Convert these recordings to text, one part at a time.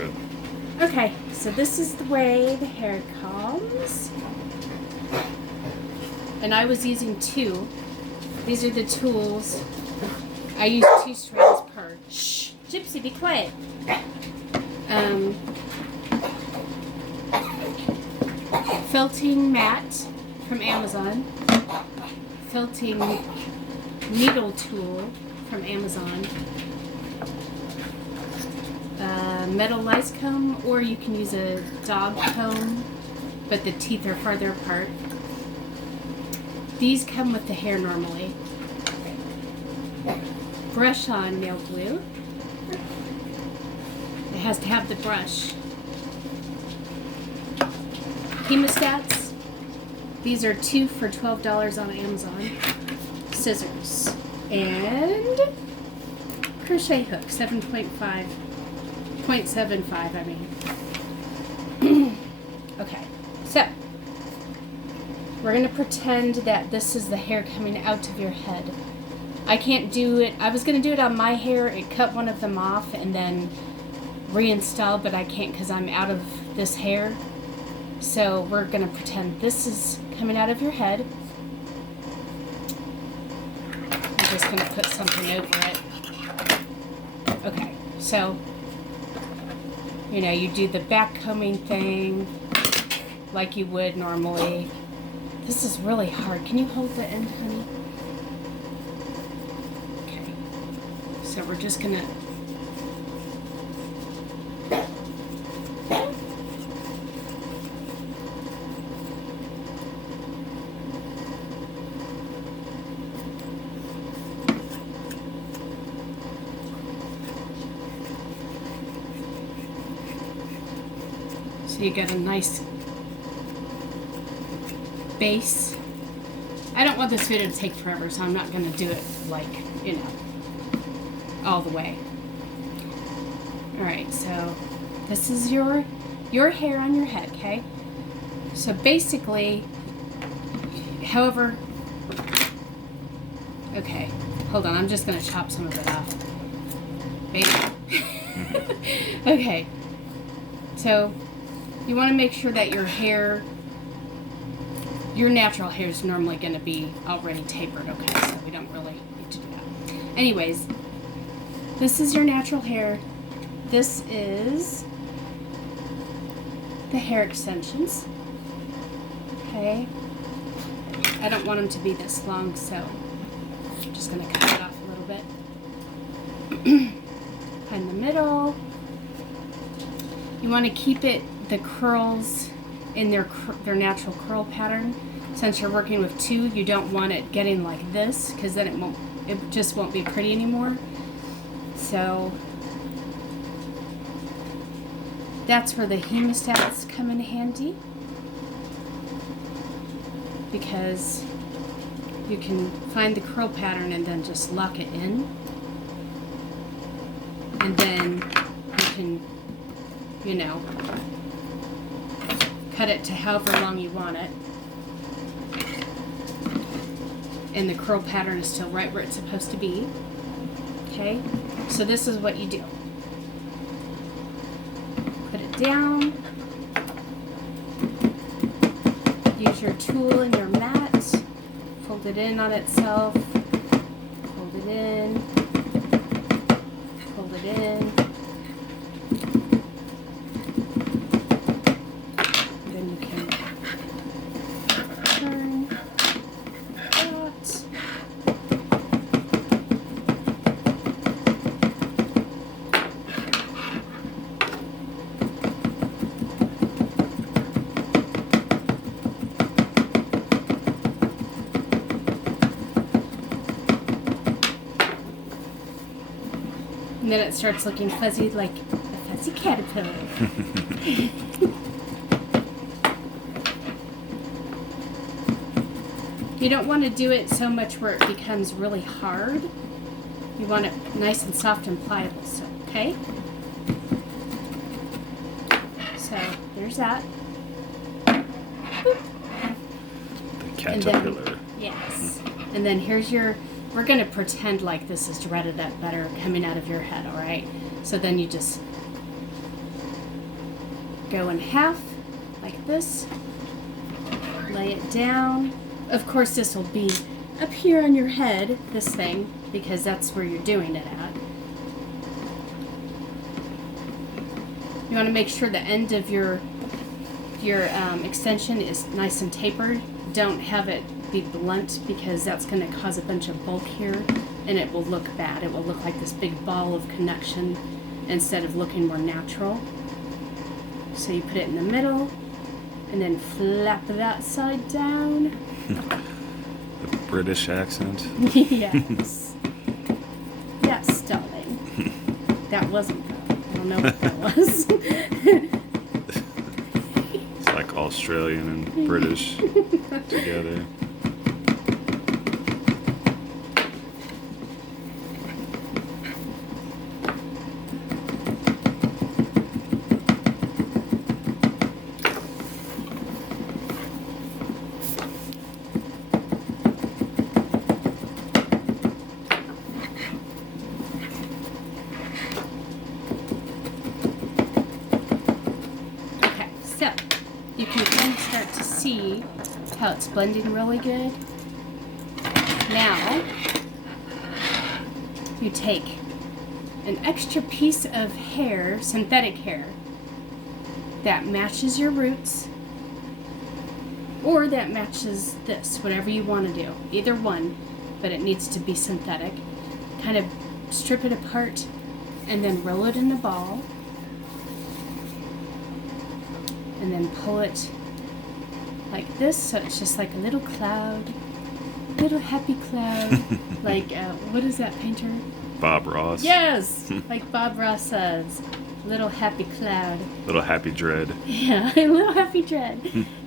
good. Okay, so this is the way the hair comes. And I was using 2. These are the tools. I use 2 strands per. Shh! Gypsy, be quiet. Felting mat from Amazon. Felting needle tool from Amazon. Metal lice comb, or you can use a dog comb, but the teeth are farther apart. These come with the hair normally. Brush on nail glue. It has to have the brush. Hemostats. These are 2 for $12 on Amazon. Scissors. And crochet hook, 0.75, I mean. Okay, so we're going to pretend that this is the hair coming out of your head. I can't do it. I was going to do it on my hair. It cut one of them off and then reinstall, but I can't because I'm out of this hair. So we're going to pretend this is coming out of your head. I'm just going to put something over it. Okay, so, you know, you do the back combing thing like you would normally. This is really hard. Can you hold the end, honey? Okay, so we're just going to... So you get a nice base. I don't want this video to take forever, so I'm not going to do it like, you know, all the way. Alright, so this is your hair on your head, okay? So basically, however, okay, hold on, I'm just going to chop some of it off. Baby. Okay, so you want to make sure that your hair, your natural hair is normally going to be already tapered, okay? So we don't really need to do that. Anyways, this is your natural hair. This is the hair extensions, okay? I don't want them to be this long, so I'm just going to cut it off a little bit. In the middle, you want to keep it, the curls in their natural curl pattern. Since you're working with 2, you don't want it getting like this, because then it just won't be pretty anymore. So that's where the hemostats come in handy, because you can find the curl pattern and then just lock it in, and then you can, you know, cut it to however long you want it, and the curl pattern is still right where it's supposed to be. Okay, so this is what you do. Put it down, use your tool and your mat, fold it in on itself, fold it in, fold it in. And then it starts looking fuzzy like a fuzzy caterpillar. You don't want to do it so much where it becomes really hard. You want it nice and soft and pliable, so, okay? So, there's that. The caterpillar. Then, yes. And then here's your... We're going to pretend like this is dreaded that better coming out of your head, all right? So then you just go in half like this. Lay it down. Of course, this will be up here on your head, this thing, because that's where you're doing it at. You want to make sure the end of your extension is nice and tapered. Don't have it be blunt because that's going to cause a bunch of bulk here and it will look bad. It will look like this big ball of connection instead of looking more natural. So you put it in the middle and then flap that side down. The British accent. Yes. Yes, darling. That wasn't good. I don't know what that was. It's like Australian and British together. How it's blending really good. Now you take an extra piece of hair, synthetic hair, that matches your roots or that matches this, whatever you want to do. Either one, but it needs to be synthetic. Kind of strip it apart and then roll it in a ball and then pull it like this, so it's just like a little cloud, little happy cloud. Like, what is that painter? Bob Ross. Yes, like Bob Ross says, little happy cloud. Little happy dread. Yeah, a little happy dread.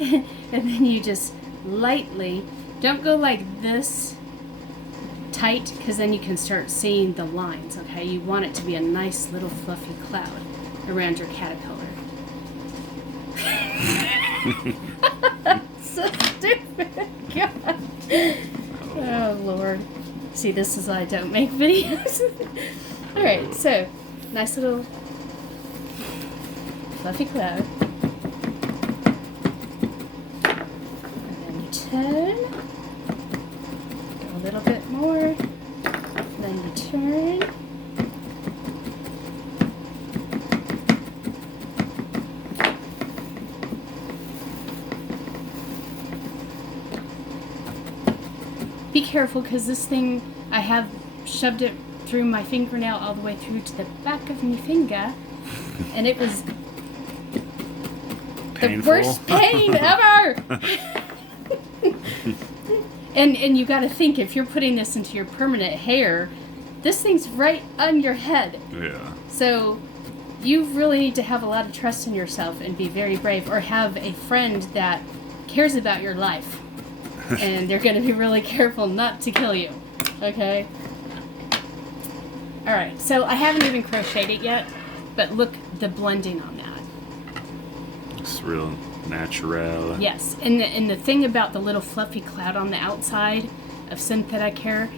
And then you just lightly, don't go like this tight, because then you can start seeing the lines, okay? You want it to be a nice little fluffy cloud around your caterpillar. So stupid. God. Oh, Lord. See, this is why I don't make videos. Alright, so, nice little fluffy cloud. And then you turn. Go a little bit more. Then you turn. Be careful, because this thing, I have shoved it through my fingernail all the way through to the back of my finger, and it was Painful. the worst pain ever! and you got to think, if you're putting this into your permanent hair, this thing's right on your head. Yeah. So you really need to have a lot of trust in yourself and be very brave, or have a friend that cares about your life. And they're going to be really careful not to kill you. Okay? Alright, so I haven't even crocheted it yet, but look, the blending on that. It's real natural. Yes, and the thing about the little fluffy cloud on the outside of synthetic hair,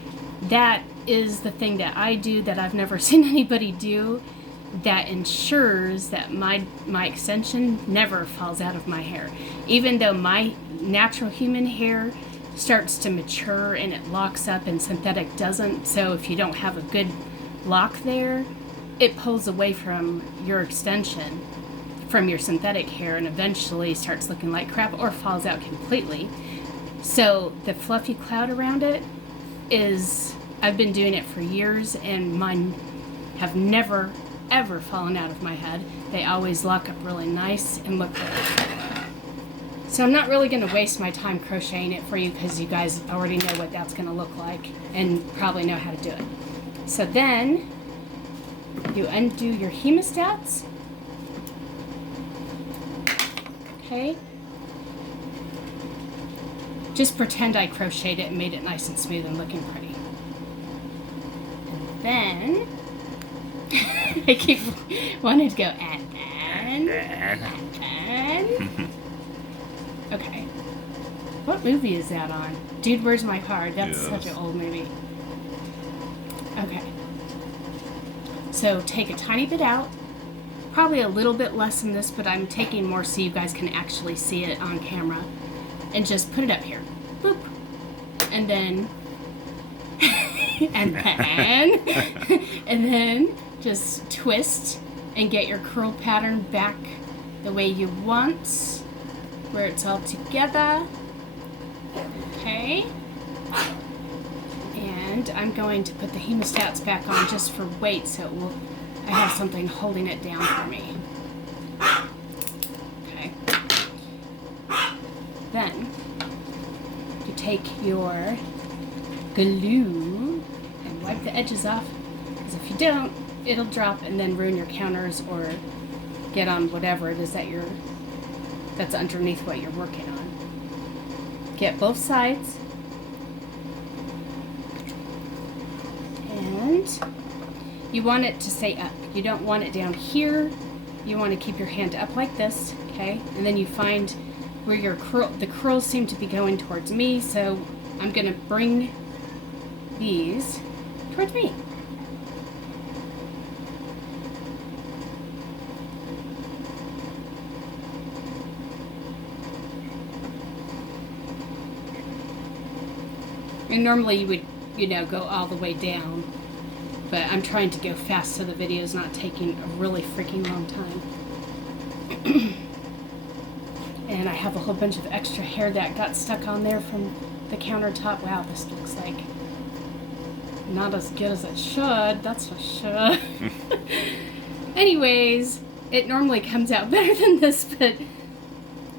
that is the thing that I do that I've never seen anybody do, that ensures that my extension never falls out of my hair. Even though my natural human hair starts to mature and it locks up and synthetic doesn't, so if you don't have a good lock there, it pulls away from your extension, from your synthetic hair, and eventually starts looking like crap or falls out completely. So the fluffy cloud around it is, I've been doing it for years and mine have never ever fallen out of my head. They always lock up really nice and look good. So I'm not really going to waste my time crocheting it for you, because you guys already know what that's going to look like and probably know how to do it. So then you undo your hemostats. Okay. Just pretend I crocheted it and made it nice and smooth and looking pretty. And then I keep wanting to go and then. Okay. What movie is that on? Dude, Where's My Car? That's such an old movie. Okay. So take a tiny bit out, probably a little bit less than this, but I'm taking more so you guys can actually see it on camera. And just put it up here. Boop. And then, and then just twist and get your curl pattern back the way you want, where it's all together. Okay. And I'm going to put the hemostats back on just for weight, so it will, I have something holding it down for me. Okay. Then you take your glue and wipe the edges off, because if you don't, it'll drop and then ruin your counters or get on whatever it is that that's underneath what you're working on. Get both sides. And you want it to stay up. You don't want it down here. You want to keep your hand up like this, okay? And then you find where your the curls seem to be going towards me, so I'm gonna bring these towards me. And normally you would, go all the way down, but I'm trying to go fast so the video is not taking a really freaking long time. And I have a whole bunch of extra hair that got stuck on there from the countertop. Wow, this looks like not as good as it should, that's for sure. Anyways, it normally comes out better than this, but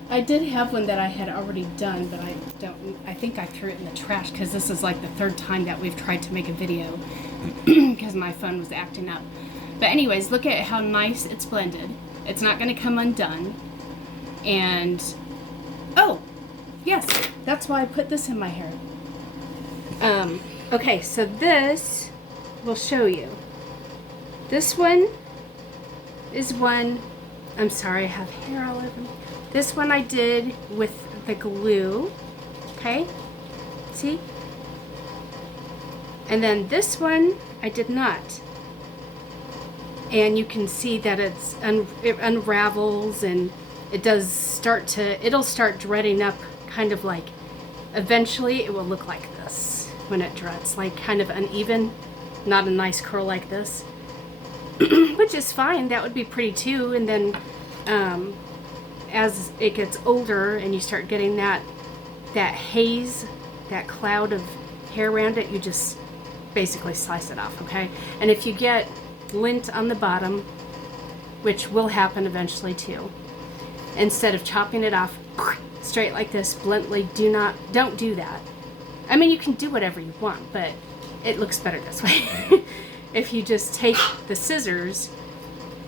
I did have one that I had already done, but I think I threw it in the trash because this is like the third time that we've tried to make a video because my phone was acting up. But anyways, look at how nice it's blended. It's not going to come undone. And, oh, yes, that's why I put this in my hair. Okay, so this will show you. This one is one, I'm sorry, I have hair all over me. This one I did with the glue, okay, see? And then this one I did not. And you can see that it unravels and it does it'll start dreading up, kind of like, eventually it will look like this when it dreads, like kind of uneven, not a nice curl like this, which is fine, that would be pretty too. And then as it gets older and you start getting that haze, that cloud of hair around it, you just basically slice it off, okay? And if you get lint on the bottom, which will happen eventually too, instead of chopping it off straight like this bluntly, don't do that. I mean, you can do whatever you want, but it looks better this way. If you just take the scissors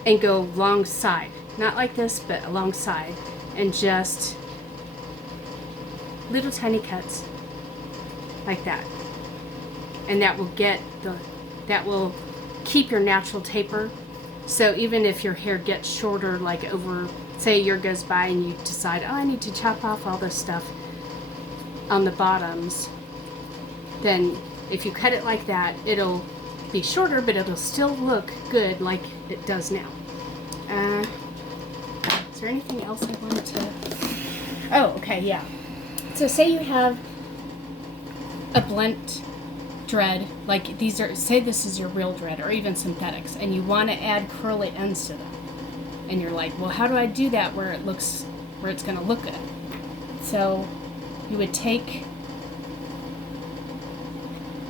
and go alongside, not like this, but alongside, and just little tiny cuts like that. And that will keep your natural taper. So even if your hair gets shorter, like over, say a year goes by and you decide, oh, I need to chop off all this stuff on the bottoms, then if you cut it like that, it'll be shorter, but it'll still look good like it does now. Is there anything else I wanted to? Oh, okay, yeah. So say you have a blend dread, like these are, say this is your real dread or even synthetics, and you want to add curly ends to them. And you're like, well, how do I do that where it's going to look good? So you would take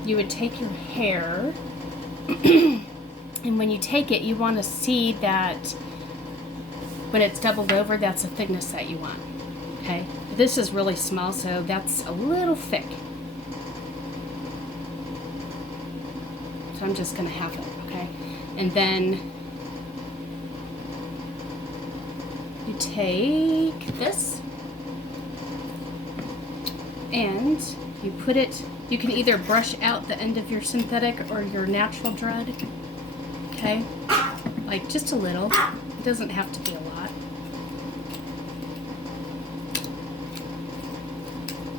your hair and when you take it, you want to see that when it's doubled over, that's the thickness that you want. Okay? This is really small, so that's a little thick. So I'm just going to have it, okay? And then you take this and you put it, you can either brush out the end of your synthetic or your natural dread, okay? Like just a little. It doesn't have to be a lot.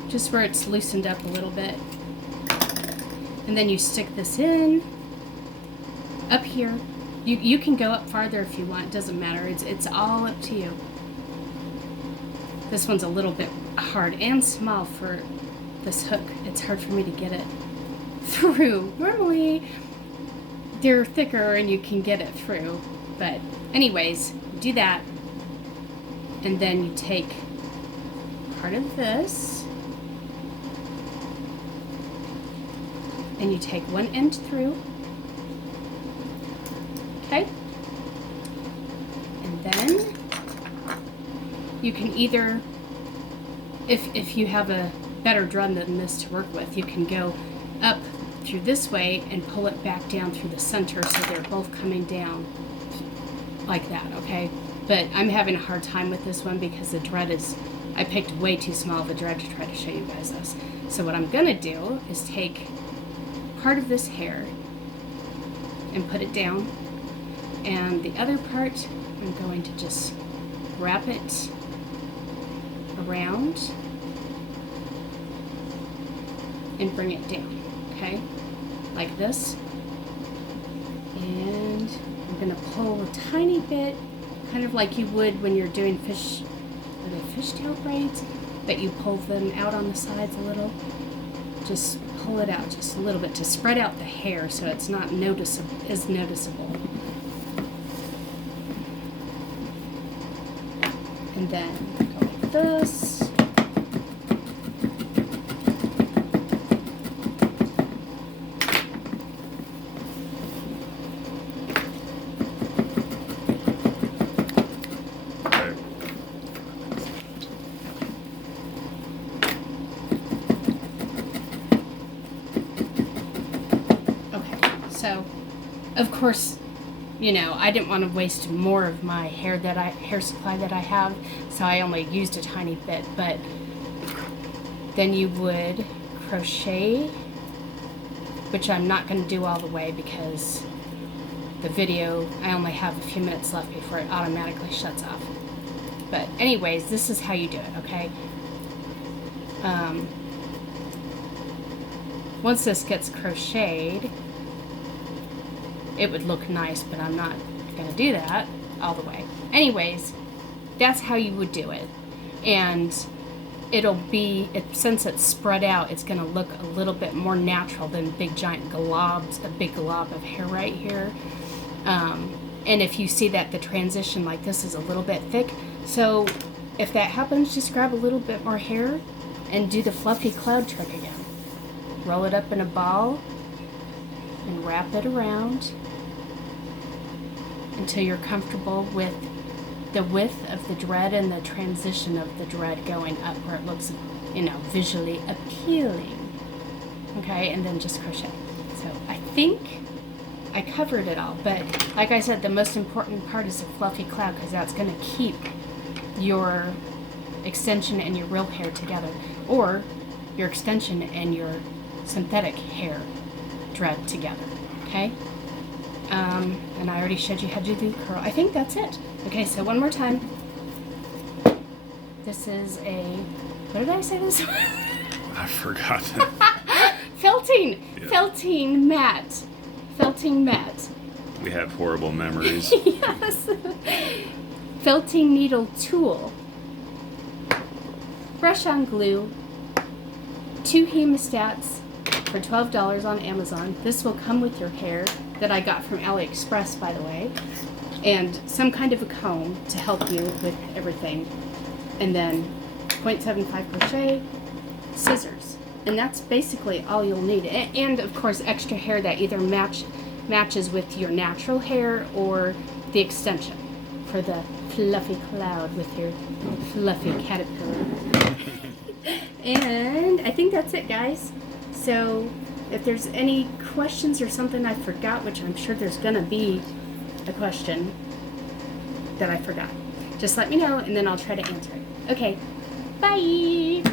Just where it's loosened up a little bit. And then you stick this in up here You can go up farther if you want. It doesn't matter. It's all up to you. This one's a little bit hard and small for this hook. It's hard for me to get it through. Normally, they're thicker and you can get it through. But anyways, do that. And then you take part of this and you take one end through. Okay? And then you can either, if you have a better drum than this to work with, you can go up through this way and pull it back down through the center so they're both coming down like that, okay? But I'm having a hard time with this one because the dread is, I picked way too small of a dread to try to show you guys this. So what I'm gonna do is take part of this hair and put it down, and the other part I'm going to just wrap it around and bring it down, okay? Like this. And I'm gonna pull a tiny bit, kind of like you would when you're doing fish, are they fishtail braids? But you pull them out on the sides a little. Just pull it out just a little bit to spread out the hair so it's not as noticeable. And then go like this. So, of course, you know, I didn't want to waste more of my hair supply that I have, so I only used a tiny bit. But then you would crochet, which I'm not going to do all the way because the video, I only have a few minutes left before it automatically shuts off. But anyways, this is how you do it, okay? Once this gets crocheted, it would look nice, but I'm not going to do that all the way. Anyways, that's how you would do it. And it'll be, since it's spread out, it's going to look a little bit more natural than big giant globs, a big glob of hair right here. And if you see that the transition like this is a little bit thick, so if that happens, just grab a little bit more hair and do the fluffy cloud trick again. Roll it up in a ball and wrap it around until you're comfortable with the width of the dread and the transition of the dread going up where it looks, you know, visually appealing. Okay, and then just crochet. So I think I covered it all, but like I said, the most important part is the fluffy cloud because that's going to keep your extension and your real hair together, or your extension and your synthetic hair dread together, okay? And I already showed you how to do the curl. I think that's it. Okay, so one more time. This is a, what did I say this was? I forgot. Felting. Yeah. Felting mat. Felting mat. We have horrible memories. Yes. Felting needle tool. Brush-on glue. 2 hemostats for $12 on Amazon. This will come with your hair that I got from AliExpress, by the way. And some kind of a comb to help you with everything. And then 0.75 crochet, scissors. And that's basically all you'll need. And of course, extra hair that either matches with your natural hair or the extension for the fluffy cloud with your fluffy caterpillar. And I think that's it, guys. So if there's any questions or something I forgot, which I'm sure there's gonna be a question that I forgot, just let me know and then I'll try to answer it. Okay, bye!